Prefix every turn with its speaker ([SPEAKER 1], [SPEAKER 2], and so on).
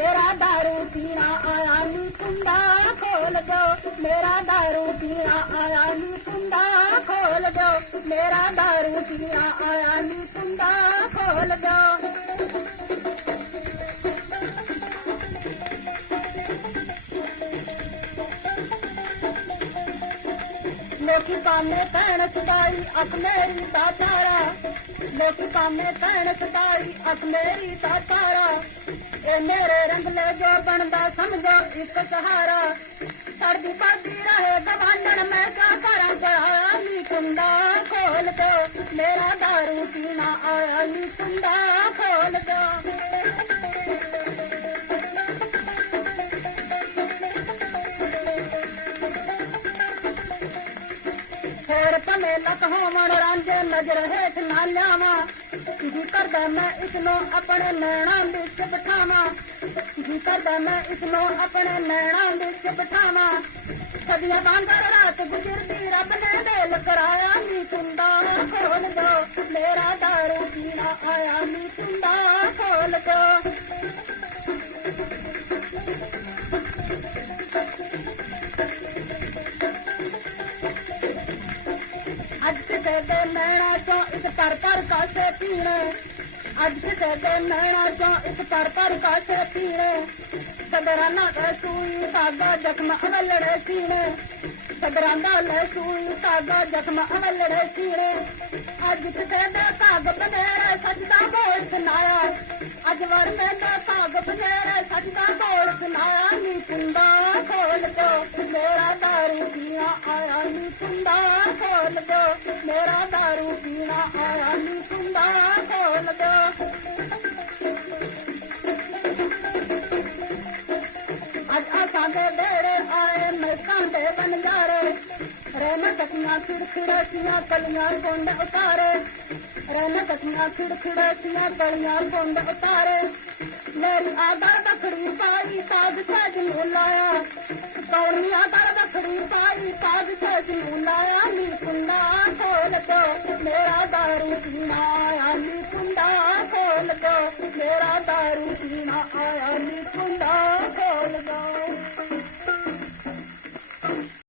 [SPEAKER 1] मेरा दारू पीना आया नी कुंडा खोल दो मेरा दारू पीना आया नी कुंडा खोल दो मेरा दारू पीना आया नी कुंडा खोल दो लोकी कामे भैन तारा लोकी कामे भैन सताई अखमेरी दा तारा મેરે રમલે જો બંદા સમજ્યા કિત કહારા અર દુખ પાતી રહે ગવાણણ મેં કે કરાં કરા મીકુંડા કોલકા મેરા દારૂ પીના આ મીકુંડા કોલકા ફેર પર મેલક હો મન રાંજે નગર હે સિનાન્યામા કિ દી કરતા ને ઇતનો અપને મેણા મે કિ ਕਰਦਾ ਮੈਂ ਇਸ ਨੂੰ ਆਪਣੇ ਨੈਣਾ ਵਿੱਚ ਬਿਠਾਵਾਂ ਸਦੀਆਂ ਬਾਂਦਰ ਰਾਤ ਗੁਜ਼ਰਦੀ ਰੱਬ ਨੇ ਦੇਲ ਕਰਾਇਆ ਨੀ ਕੁੰਡਾ ਖੋਲ ਦੋ ਮੇਰਾ ਦਾਰੂ ਪੀਣਾ ਆਇਆ ਨੀ ਕੁੰਡਾ ਖੋਲ ਦੋ ਅੱਜ ਤੇ ਨੈਣਾ ਚੋਂ ਇੱਕ ਤਰ ਤਰ ਕਾਸੇ ਪੀਣੇ అద్భుతకం నయనార్గం ఉపకర్తారు కాశరతీన సదరానా సూయి తాగా జఖమ అవల్లడ ਸੂਈ సదరానా ਜਖਮ తాగా జఖమ అవల్లడ సీన ਅਜਿਤ ਦਾ ਭਾਗ ਸੱਚ ਦਾ ਬੋਲ ਸੁਨਾਇਆ ਅੱਜ ਵਰ ਦਾ ਭਾਗ ਬਨੇਰਾ ਦਾ ਬੋਲ ਸੁਨਾਇਆ ਨੀ ਕੁੰਦਾ ਖੋਲ ਕੋ ਮੇਰਾ ਦਾਰੂ ਪੀਣਾ ਆਇਆ ਨੀ ਕੁੰਦਾ ਖੋਲ ਕੋ ਮੇਰਾ ਦਾਰੂ ਪੀਣਾ ਆਇਆ ਖਿੜਖਿੜਾਤੀਆਂ ਕਲੀਆਂ ਕੁੰਡ ਉਤਾਰੇ ਰਹਿਣ ਪਤੀਆਂ ਖਿੜਖਿੜਾਤੀਆਂ ਕਲੀਆਂ ਕੁੰਡ ਉਤਾਰੇ ਮੇਰੀ ਆਦਾ ਦਾ ਖੜੀ ਪਾਈ ਤਾਜ ਸਾਜ ਨੂੰ ਲਾਇਆ ਕੌਣੀ ਆਦਾ ਦਾ ਖੜੀ ਪਾਈ ਤਾਜ ਸਾਜ ਨੂੰ ਲਾਇਆ ਨੀ ਕੁੰਡਾ ਖੋਲ ਤੋ ਮੇਰਾ ਦਾਰੂ ਪੀਣਾ ਆਇਆ ਨੀ ਕੁੰਡਾ ਖੋਲ ਤੋ ਮੇਰਾ ਦਾਰੂ ਪੀਣਾ ਆਇਆ ਨੀ